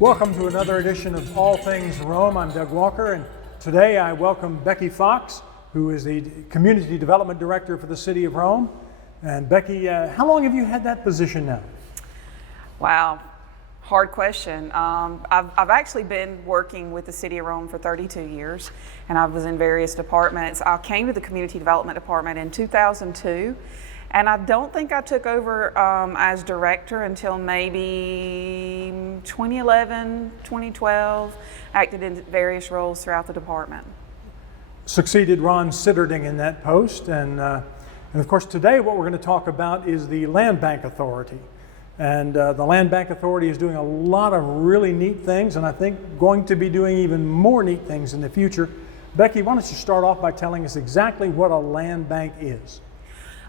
Welcome to another edition of All Things Rome. I'm Doug Walker, and today I welcome Bekki Fox, who is the Community Development Director for the City of Rome. And Bekki, how long have you had that position now? Wow, hard question. I've actually been working with the City of Rome for 32 years, and I was in various departments. I came to the Community Development Department in 2002. And I don't think I took over as director until maybe 2011, 2012, acted in various roles throughout the department. Succeeded Ron Sitterding in that post, and of course today what we're going to talk about is the Land Bank Authority. And the Land Bank Authority is doing a lot of really neat things, and I think going to be doing even more neat things in the future. Bekki, why don't you start off by telling us exactly what a land bank is?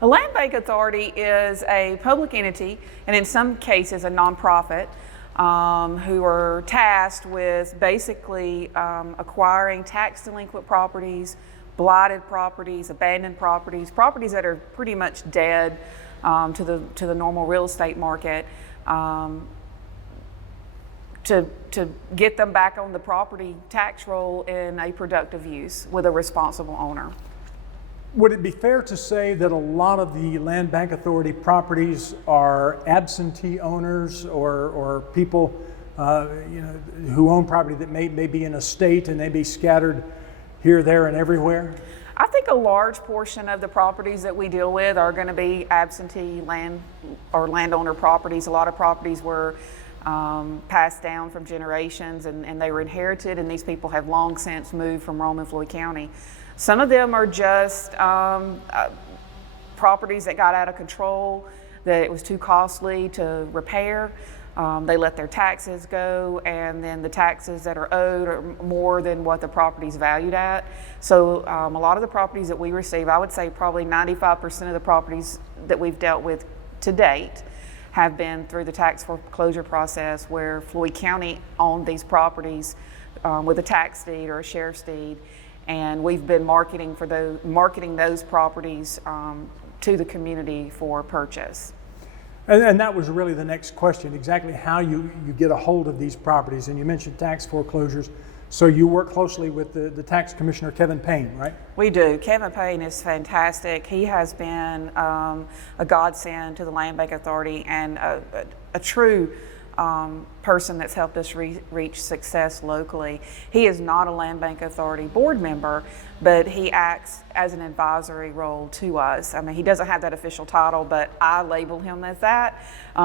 A land bank authority is a public entity, and in some cases a nonprofit, who are tasked with basically acquiring tax delinquent properties, blighted properties, abandoned properties, properties that are pretty much dead to the normal real estate market, to get them back on the property tax roll in a productive use with a responsible owner. Would it be fair to say that a lot of the Land Bank Authority properties are absentee owners or people who own property that may be in a state and they be scattered here, there, and everywhere? I think a large portion of the properties that we deal with are going to be absentee land or landowner properties. A lot of properties were passed down from generations and they were inherited, and these people have long since moved from Rome and Floyd County. Some of them are just properties that got out of control, that it was too costly to repair. They let their taxes go, and then the taxes that are owed are more than what the property's valued at. So a lot of the properties that we receive, I would say probably 95% of the properties that we've dealt with to date have been through the tax foreclosure process, where Floyd County owned these properties with a tax deed or a sheriff's deed. And we've been marketing those properties to the community for purchase. And that was really the next question, exactly how you get a hold of these properties. And you mentioned tax foreclosures, so you work closely with the tax commissioner, Kevin Payne, right? We do. Kevin Payne is fantastic. He has been a godsend to the Land Bank Authority and a true person that's helped us reach success locally. He is not a Land Bank Authority board member, but he acts as an advisory role to us. I mean, he doesn't have that official title, but I label him as that.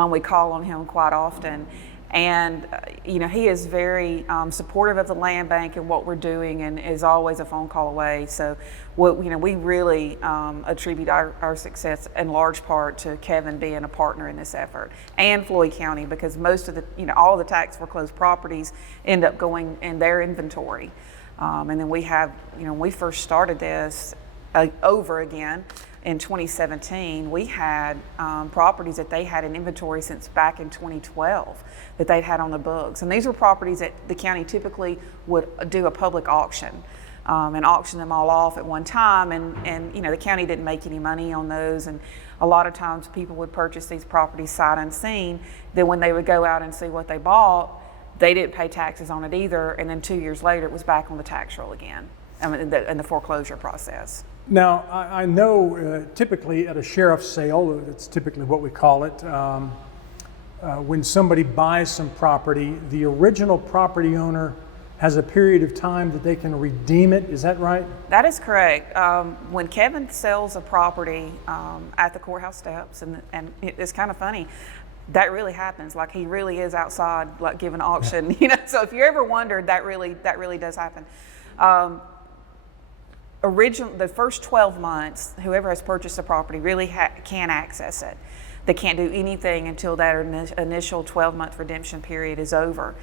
We call on him quite often. And he is very supportive of the land bank and what we're doing, and is always a phone call away. So, we really attribute our success in large part to Kevin being a partner in this effort, and Floyd County, because most of all the tax foreclosed properties end up going in their inventory. And then we have, when we first started this over again, in 2017, we had properties that they had in inventory since back in 2012 that they'd had on the books. And these were properties that the county typically would do a public auction and auction them all off at one time. And the county didn't make any money on those. And a lot of times people would purchase these properties sight unseen. Then when they would go out and see what they bought, they didn't pay taxes on it either. And then 2 years later, it was back on the tax roll again, in the foreclosure process. Now, I know typically at a sheriff's sale, it's typically what we call it, when somebody buys some property, the original property owner has a period of time that they can redeem it. Is that right? That is correct. When Kevin sells a property at the courthouse steps, and it's kind of funny, that really happens. Like, he really is outside, like, giving auction. So if you ever wondered, that really does happen. The first 12 months, whoever has purchased the property really can access it. They can't do anything until that initial 12-month redemption period is over.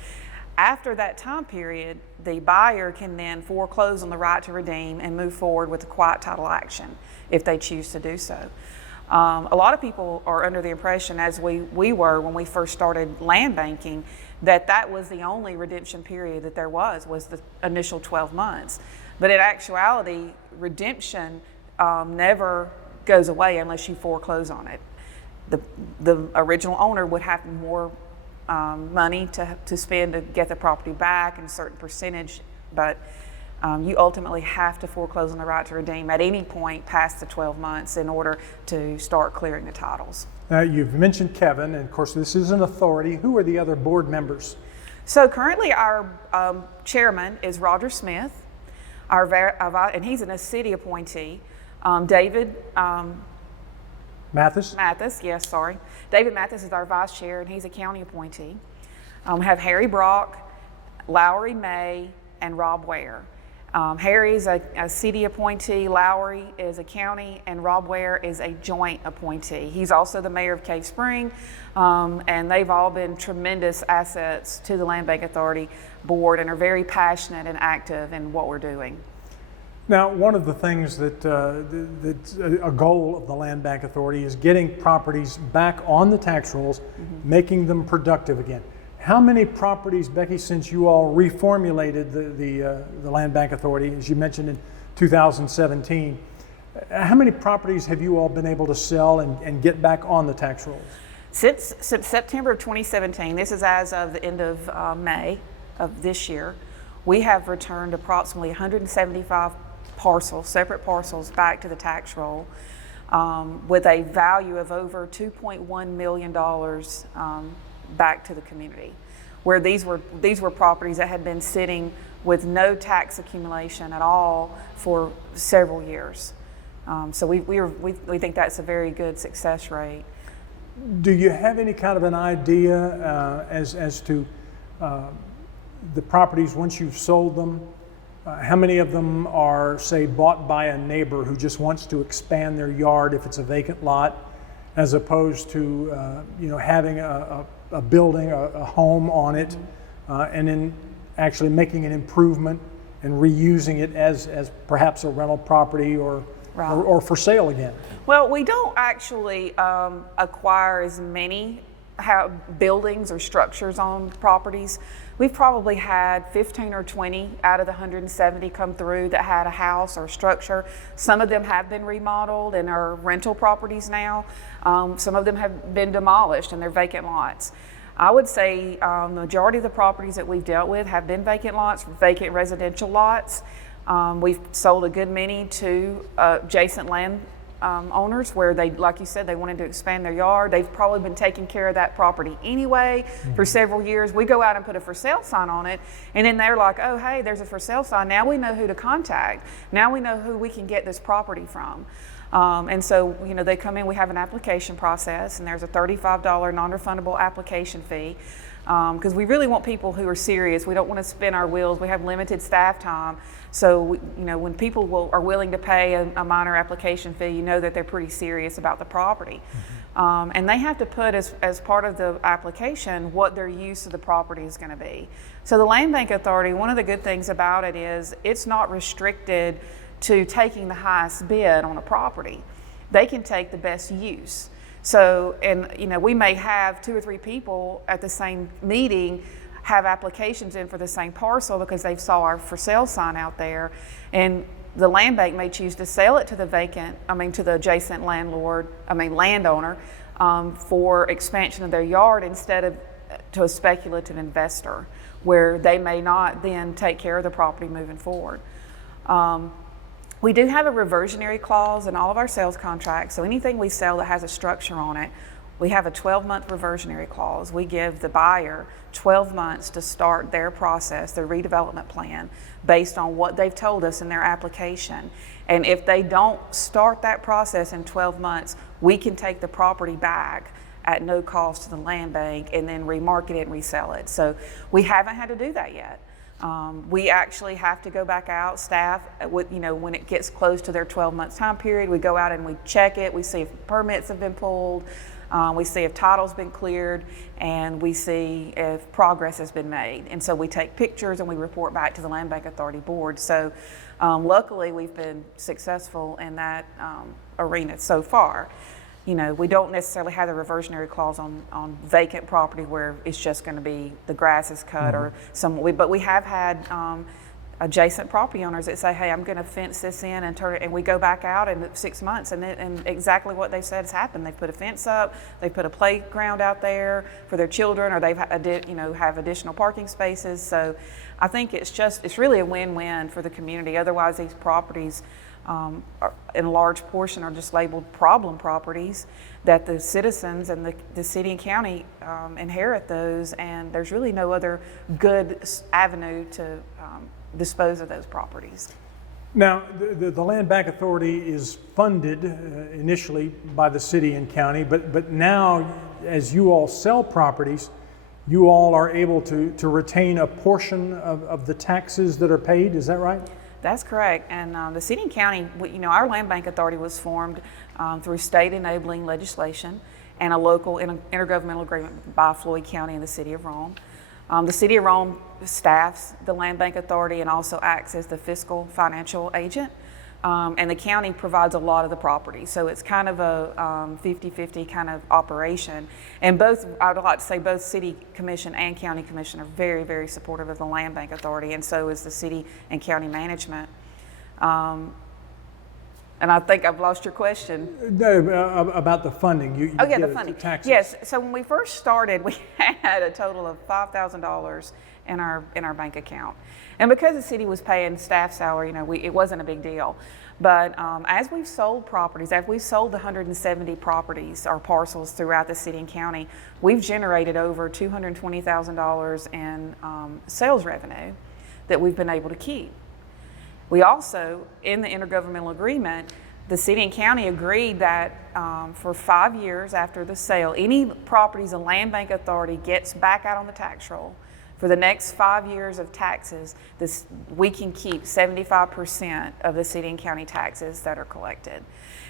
After that time period, the buyer can then foreclose on the right to redeem and move forward with a quiet title action if they choose to do so. A lot of people are under the impression, as we were when we first started land banking, that was the only redemption period that there was the initial 12 months. But in actuality, redemption never goes away unless you foreclose on it. The original owner would have more money to spend to get the property back and a certain percentage, but you ultimately have to foreclose on the right to redeem at any point past the 12 months in order to start clearing the titles. Now, you've mentioned Kevin, and of course this is an authority. Who are the other board members? So currently our chairman is Roger Smith, and he's a city appointee. David Mathis? Yes, sorry. David Mathis is our vice chair, and he's a county appointee. We have Harry Brock, Lowry May, and Rob Ware. Harry is a city appointee, Lowry is a county, and Rob Ware is a joint appointee. He's also the mayor of Cave Spring, and they've all been tremendous assets to the Land Bank Authority board and are very passionate and active in what we're doing. Now, one of the things that's a goal of the Land Bank Authority is getting properties back on the tax rolls, making them productive again. How many properties, Bekki, since you all reformulated the Land Bank Authority, as you mentioned in 2017, how many properties have you all been able to sell and get back on the tax rolls? Since September of 2017, this is as of the end of May of this year, we have returned approximately 175 parcels, separate parcels, back to the tax roll with a value of over $2.1 million back to the community, where these were properties that had been sitting with no tax accumulation at all for several years. So we think that's a very good success rate. Do you have any kind of an idea as to the properties once you've sold them? How many of them are, say, bought by a neighbor who just wants to expand their yard if it's a vacant lot, as opposed to having a building, a home on it, and then actually making an improvement and reusing it as perhaps a rental property or for sale again? Well, we don't actually acquire as many buildings or structures on properties. We've probably had 15 or 20 out of the 170 come through that had a house or structure. Some of them have been remodeled and are rental properties now. Some of them have been demolished and they're vacant lots. I would say the majority of the properties that we've dealt with have been vacant lots, vacant residential lots. We've sold a good many to adjacent land owners where they, like you said, they wanted to expand their yard. They've probably been taking care of that property anyway for several years. We go out and put a for sale sign on it, and then they're like, oh, hey, there's a for sale sign. Now we know who to contact. Now we know who we can get this property from. And so, they come in, we have an application process, and there's a $35 non-refundable application fee. Because we really want people who are serious. We don't want to spin our wheels. We have limited staff time. So, when people are willing to pay a minor application fee, you know that they're pretty serious about the property. And they have to put as part of the application what their use of the property is going to be. So the Land Bank Authority, one of the good things about it is it's not restricted to taking the highest bid on a property. They can take the best use. So, and we may have 2 or 3 people at the same meeting have applications in for the same parcel because they saw our for sale sign out there, and the land bank may choose to sell it to the adjacent landowner for expansion of their yard instead of to a speculative investor, where they may not then take care of the property moving forward. We do have a reversionary clause in all of our sales contracts, so anything we sell that has a structure on it, we have a 12-month reversionary clause. We give the buyer 12 months to start their process, their redevelopment plan, based on what they've told us in their application. And if they don't start that process in 12 months, we can take the property back at no cost to the land bank and then remarket it and resell it. So we haven't had to do that yet. We actually have to go back out, staff, when it gets close to their 12-month time period, we go out and we check it, we see if permits have been pulled, we see if title's been cleared, and we see if progress has been made. And so we take pictures and we report back to the Land Bank Authority Board. So luckily we've been successful in that arena so far. We don't necessarily have the reversionary clause on vacant property where it's just going to be the grass is cut or but we have had adjacent property owners that say, hey, I'm going to fence this in and turn it, and we go back out in 6 months, and exactly what they said has happened. They put a fence up, they put a playground out there for their children, or they've have additional parking spaces. So I think it's really a win-win for the community. Otherwise, these properties in a large portion are just labeled problem properties that the citizens and the city and county inherit those, and there's really no other good avenue to dispose of those properties. Now, the Land Bank Authority is funded initially by the city and county, but now as you all sell properties, you all are able to retain a portion of the taxes that are paid, is that right? That's correct. And the city and county, our Land Bank Authority was formed through state enabling legislation and a local intergovernmental agreement by Floyd County and the city of Rome. The city of Rome staffs the Land Bank Authority and also acts as the fiscal financial agent. And the county provides a lot of the property. So it's kind of a 50-50 kind of operation. And I would like to say both city commission and county commission are very, very supportive of the Land Bank Authority, and so is the city and county management. And I think I've lost your question. About the funding. The funding. Taxes. Yes. So when we first started, we had a total of $5,000 in our bank account, and because the city was paying staff salary, it wasn't a big deal. But as we've sold properties, as we've sold 170 properties or parcels throughout the city and county, we've generated over $220,000 in sales revenue that we've been able to keep. We also, in the intergovernmental agreement, the city and county agreed that for 5 years after the sale, any properties a Land Bank Authority gets back out on the tax roll, for the next 5 years of taxes, we can keep 75% of the city and county taxes that are collected.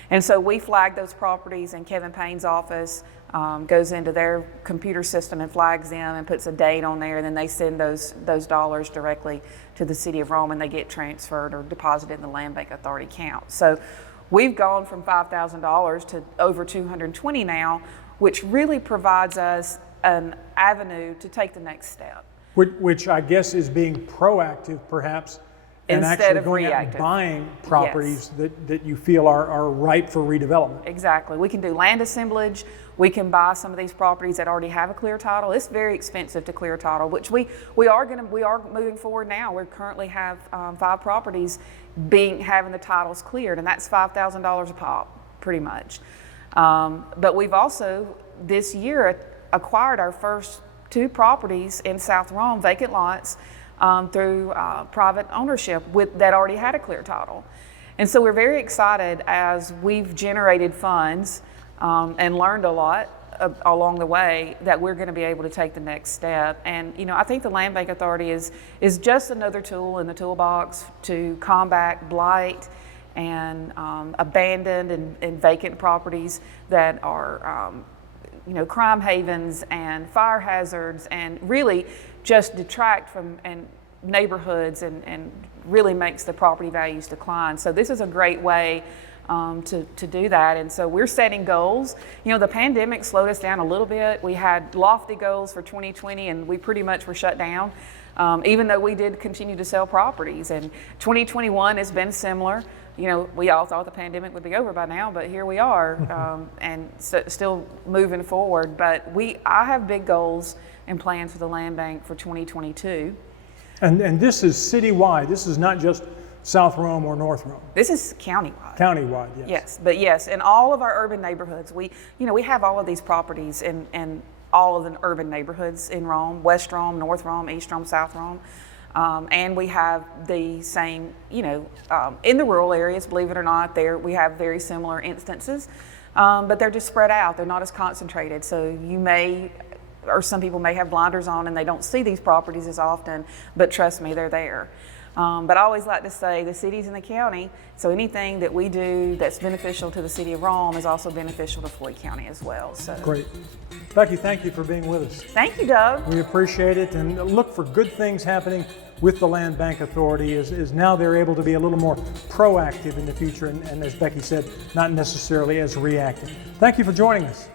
And so we flag those properties, and Kevin Payne's office goes into their computer system and flags them and puts a date on there, and then they send those dollars directly to the city of Rome, and they get transferred or deposited in the Land Bank Authority account. So we've gone from $5,000 to over $220 now, which really provides us an avenue to take the next step. Which I guess is being proactive, perhaps, and Instead actually of going out reactive. and buying properties that you feel are ripe for redevelopment. Exactly. We can do land assemblage. We can buy some of these properties that already have a clear title. It's very expensive to clear title, which we are moving forward now. We currently have 5 properties having the titles cleared, and that's $5,000 a pop, pretty much. But we've also this year acquired our first 2 properties in South Rome, vacant lots, through private ownership that already had a clear title. And so we're very excited as we've generated funds and learned a lot along the way that we're going to be able to take the next step. And I think the Land Bank Authority is just another tool in the toolbox to combat blight and abandoned and vacant properties that are crime havens and fire hazards, and really just detract from neighborhoods and really makes the property values decline. So this is a great way to do that. And so we're setting goals. The pandemic slowed us down a little bit. We had lofty goals for 2020, and we pretty much were shut down, even though we did continue to sell properties. And 2021 has been similar. We all thought the pandemic would be over by now, but here we are, and still moving forward. But I have big goals and plans for the Land Bank for 2022. And this is citywide. This is not just South Rome or North Rome. This is countywide. Countywide, yes. Yes, but yes, in all of our urban neighborhoods, we have all of these properties in all of the urban neighborhoods in Rome: West Rome, North Rome, East Rome, South Rome. And we have the same, in the rural areas, believe it or not, we have very similar instances, but they're just spread out. They're not as concentrated. So some people may have blinders on and they don't see these properties as often, but trust me, they're there. But I always like to say the city's in the county, so anything that we do that's beneficial to the city of Rome is also beneficial to Floyd County as well. So great. Becky, thank you for being with us. Thank you, Doug. We appreciate it, and look for good things happening with the Land Bank Authority is now they're able to be a little more proactive in the future, and as Becky said, not necessarily as reactive. Thank you for joining us.